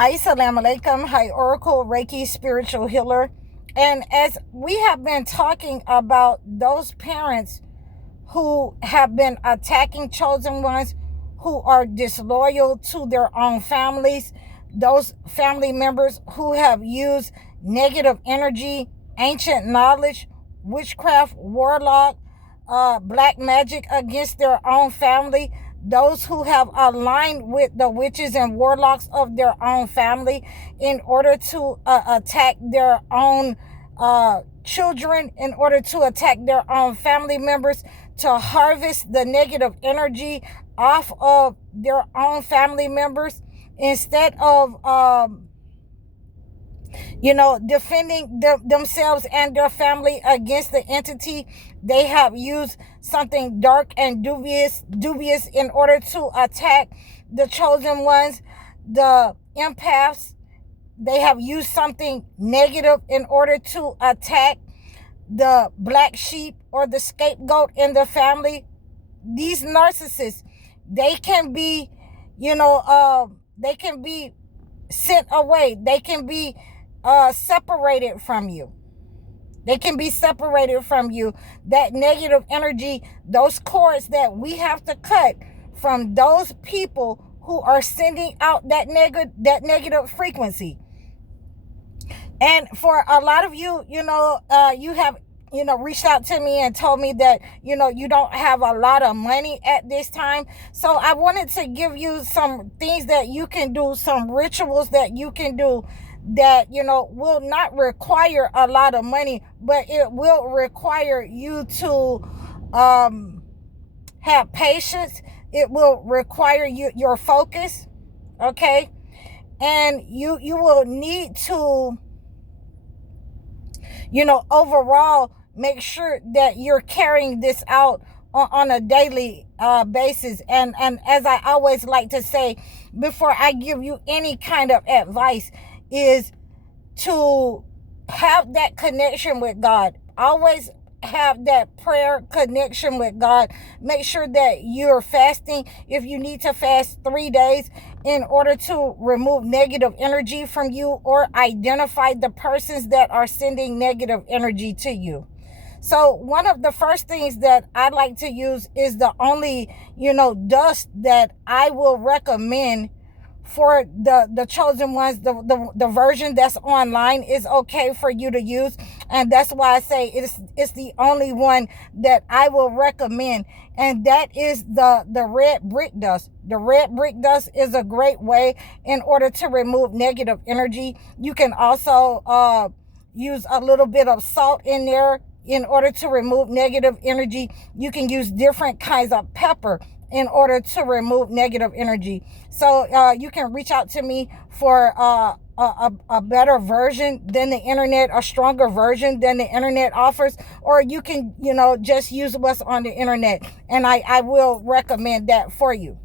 Assalamu alaikum. Hi, Oracle, Reiki, spiritual healer. And as we have been talking about those parents who have been attacking chosen ones, who are disloyal to their own families, those family members who have used negative energy, ancient knowledge, witchcraft, warlock, black magic against their own family, those who have aligned with the witches and warlocks of their own family in order to attack their own children, in order to attack their own family members, to harvest the negative energy off of their own family members, instead of defending themselves and their family against the entity. They have used something dark and dubious in order to attack the chosen ones, the empaths. They have used something negative in order to attack the black sheep or the scapegoat in the family. These narcissists, they can be, they can be sent away. They can be separated from you. They can be separated from you. That negative energy, those cords that we have to cut from those people who are sending out that negative frequency. And for a lot of you, you have reached out to me and told me that, you don't have a lot of money at this time. So I wanted to give you some things that you can do, some rituals that you can do that, will not require a lot of money, but it will require you to have patience. It will require your focus, okay? And you will need to, overall make sure that you're carrying this out on a daily basis. And as I always like to say, before I give you any kind of advice, is to have that connection with God. Always have that prayer connection with God. Make sure that you're fasting. If you need to fast 3 days in order to remove negative energy from you, or identify the persons that are sending negative energy to you. So one of the first things that I like to use is the only, dust that I will recommend for the chosen ones. The version that's online is okay for you to use, and that's why I say it's the only one that I will recommend, and that is the red brick dust. The red brick dust is a great way in order to remove negative energy. You can also use a little bit of salt in there in order to remove negative energy. You can use different kinds of pepper in order to remove negative energy. So you can reach out to me for a better version than the internet, a stronger version than the internet offers, or you can, just use what's on the internet, and I will recommend that for you.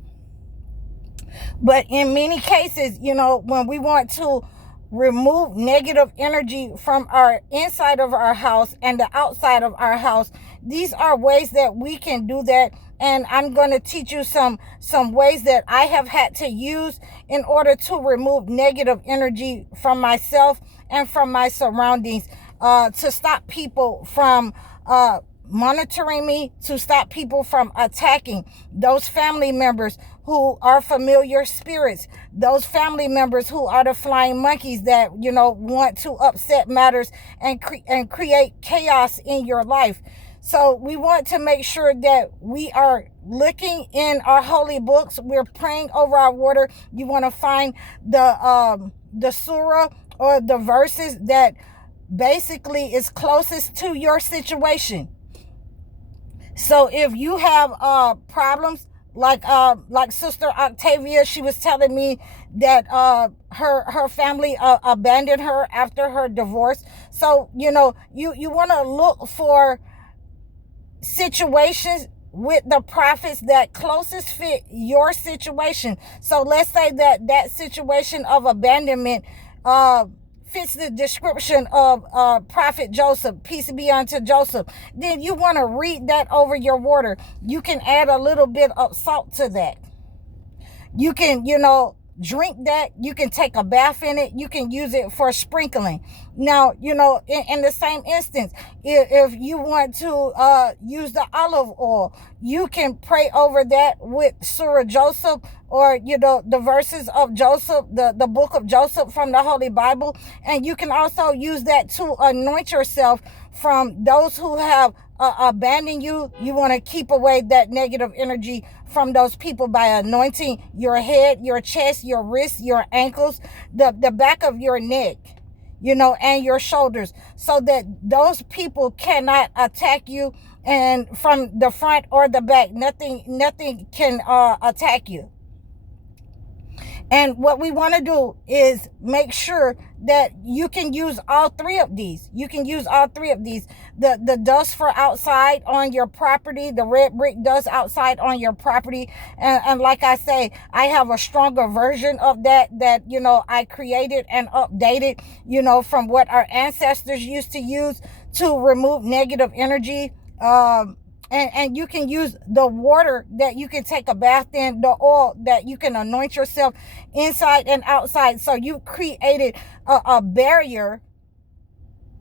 But in many cases, when we want to remove negative energy from our inside of our house and the outside of our house, these are ways that we can do that. And I'm going to teach you some ways that I have had to use in order to remove negative energy from myself and from my surroundings, to stop people from monitoring me, to stop people from attacking those family members who are familiar spirits, those family members who are the flying monkeys that, want to upset matters and create chaos in your life. So we want to make sure that we are looking in our holy books. We're praying over our water. You want to find the surah or the verses that basically is closest to your situation. So if you have problems, like Sister Octavia, she was telling me that her family abandoned her after her divorce. So you want to look for situations with the prophets that closest fit your situation. So let's say that situation of abandonment fits the description of Prophet Joseph, peace be unto Joseph. Then you want to read that over your water. You can add a little bit of salt to that. You can, drink that. You can take a bath in it. You can use it for sprinkling. Now, in the same instance, if you want to use the olive oil, you can pray over that with Surah Joseph, or the verses of Joseph, the book of Joseph from the Holy Bible. And you can also use that to anoint yourself from those who have abandoned you. You want to keep away that negative energy from those people by anointing your head, your chest, your wrists, your ankles, the back of your neck, and your shoulders, so that those people cannot attack you, and from the front or the back, nothing can attack you. And what we want to do is make sure that you can use all three of these. You can use all three of these. The dust for outside on your property, the red brick dust outside on your property. And like I say, I have a stronger version of that I created and updated, from what our ancestors used to use to remove negative energy. And you can use the water that you can take a bath in, the oil that you can anoint yourself inside and outside. So you've created a barrier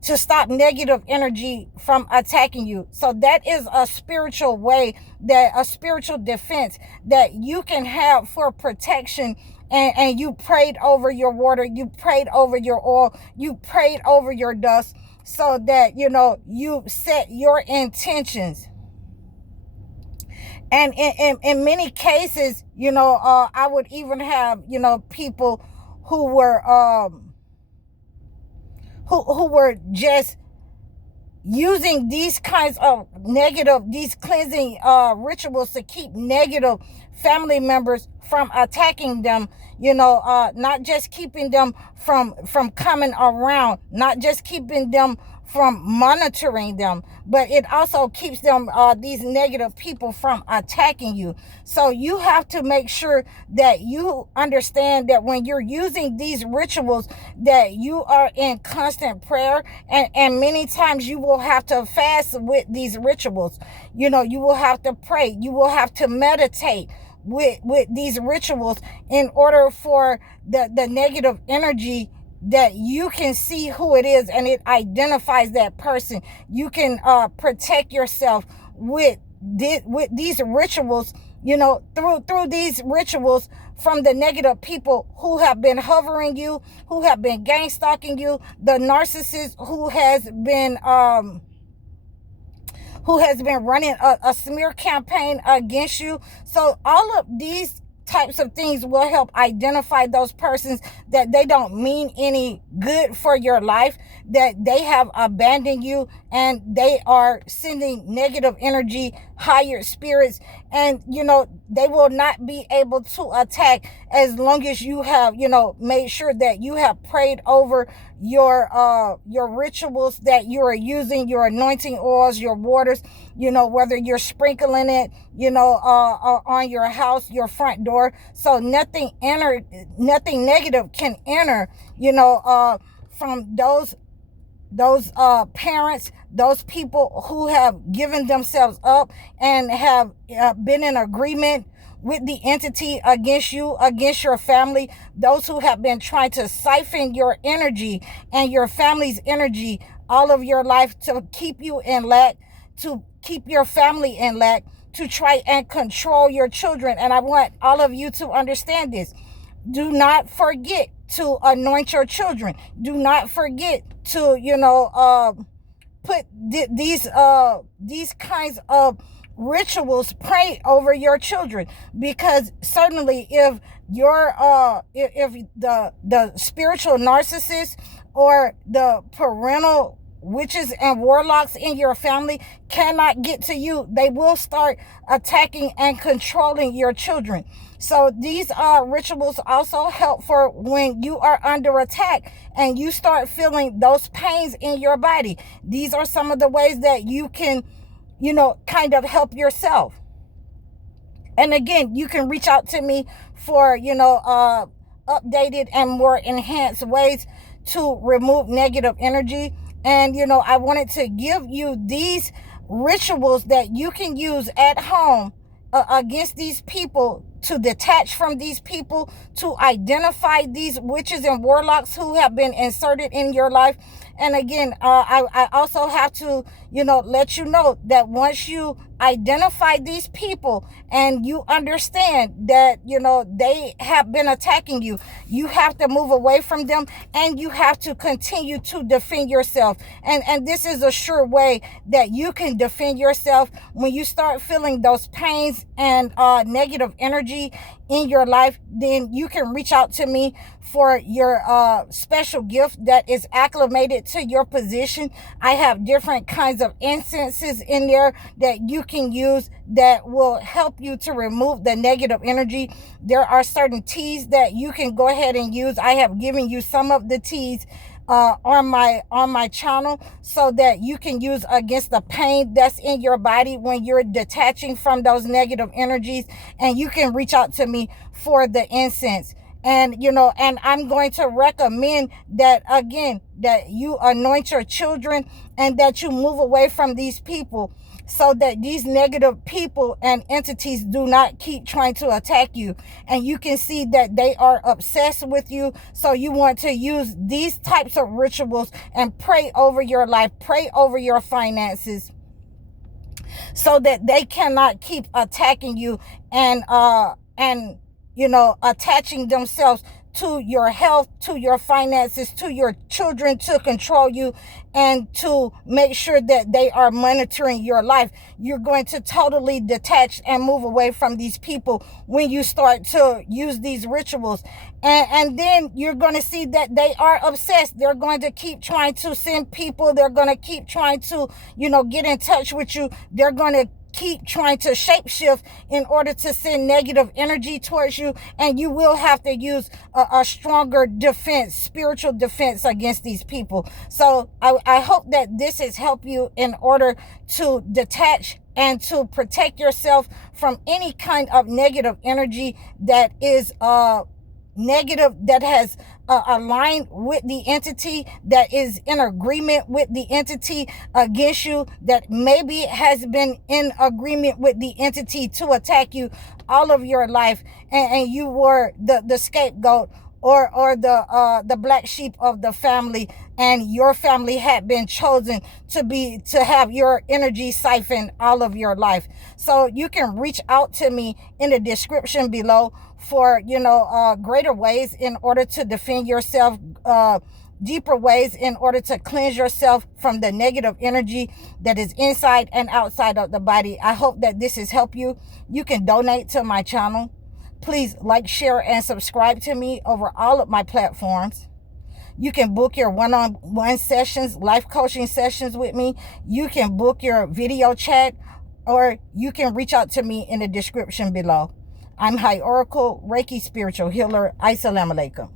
to stop negative energy from attacking you. So that is a spiritual way, a spiritual defense that you can have for protection. And you prayed over your water, you prayed over your oil, you prayed over your dust, so that, you set your intentions. And in many cases, I would even have, people who were who were just using these kinds of these cleansing rituals to keep negative family members from attacking them, not just keeping them from coming around, not just keeping them from monitoring them, but it also keeps them, these negative people, from attacking you. So you have to make sure that you understand that when you're using these rituals, that you are in constant prayer, and many times you will have to fast with these rituals. You will have to pray, you will have to meditate with these rituals, in order for the negative energy, that you can see who it is and it identifies that person. You can protect yourself with these rituals, through these rituals, from the negative people who have been hovering you, who have been gang stalking you, the narcissist who has been running a smear campaign against you. So all of these types of things will help identify those persons, that they don't mean any good for your life, that they have abandoned you, and they are sending negative energy, higher spirits, and they will not be able to attack as long as you have made sure that you have prayed over your rituals that you are using, your anointing oils, your waters, whether you're sprinkling it on your house, your front door, so nothing negative can enter from those parents, those people who have given themselves up and have been in agreement with the entity against you, against your family, those who have been trying to siphon your energy and your family's energy all of your life, to keep you in lack, to keep your family in lack, to try and control your children. And I want all of you to understand this. Do not forget to anoint your children. Do not forget to, put these kinds of rituals, pray over your children, because certainly if if the spiritual narcissist or the parental witches and warlocks in your family cannot get to you, they will start attacking and controlling your children. So these rituals also help for when you are under attack and you start feeling those pains in your body. These are some of the ways that you can kind of help yourself. And again, you can reach out to me for updated and more enhanced ways to remove negative energy. And I wanted to give you these rituals that you can use at home against these people, to detach from these people, to identify these witches and warlocks who have been inserted in your life. And again, I also have to, let you know that once you identify these people and you understand that, they have been attacking you, you have to move away from them, and you have to continue to defend yourself. And this is a sure way that you can defend yourself. When you start feeling those pains and negative energy in your life, then you can reach out to me for your special gift that is acclimated to your position. I have different kinds of incenses in there that you can use that will help you to remove the negative energy. There are certain teas that you can go ahead and use. I have given you some of the teas on my channel, so that you can use against the pain that's in your body when you're detaching from those negative energies. And you can reach out to me for the incense. And and I'm going to recommend that, again, that you anoint your children and that you move away from these people, so that these negative people and entities do not keep trying to attack you. And you can see that they are obsessed with you. So you want to use these types of rituals and pray over your life, pray over your finances, so that they cannot keep attacking you and attaching themselves to your health, to your finances, to your children, to control you and to make sure that they are monitoring your life. You're going to totally detach and move away from these people when you start to use these rituals. And then you're going to see that they are obsessed. They're going to keep trying to send people. They're going to keep trying to, get in touch with you. They're going to keep trying to shapeshift in order to send negative energy towards you, and you will have to use a stronger defense, spiritual defense against these people. So I hope that this has helped you in order to detach and to protect yourself from any kind of negative energy that is negative, that has aligned with the entity, that is in agreement with the entity against you, that maybe has been in agreement with the entity to attack you all of your life, and you were the scapegoat or the black sheep of the family, and your family had been chosen to have your energy siphoned all of your life. So you can reach out to me in the description below for greater ways in order to defend yourself, deeper ways in order to cleanse yourself from the negative energy that is inside and outside of the body. I hope that this has helped you. You can donate to my channel. Please like, share, and subscribe to me over all of my platforms. You can book your one-on-one sessions, life coaching sessions with me. You can book your video chat, or you can reach out to me in the description below. I'm High Oracle, Reiki Spiritual Healer. Assalamu alaikum.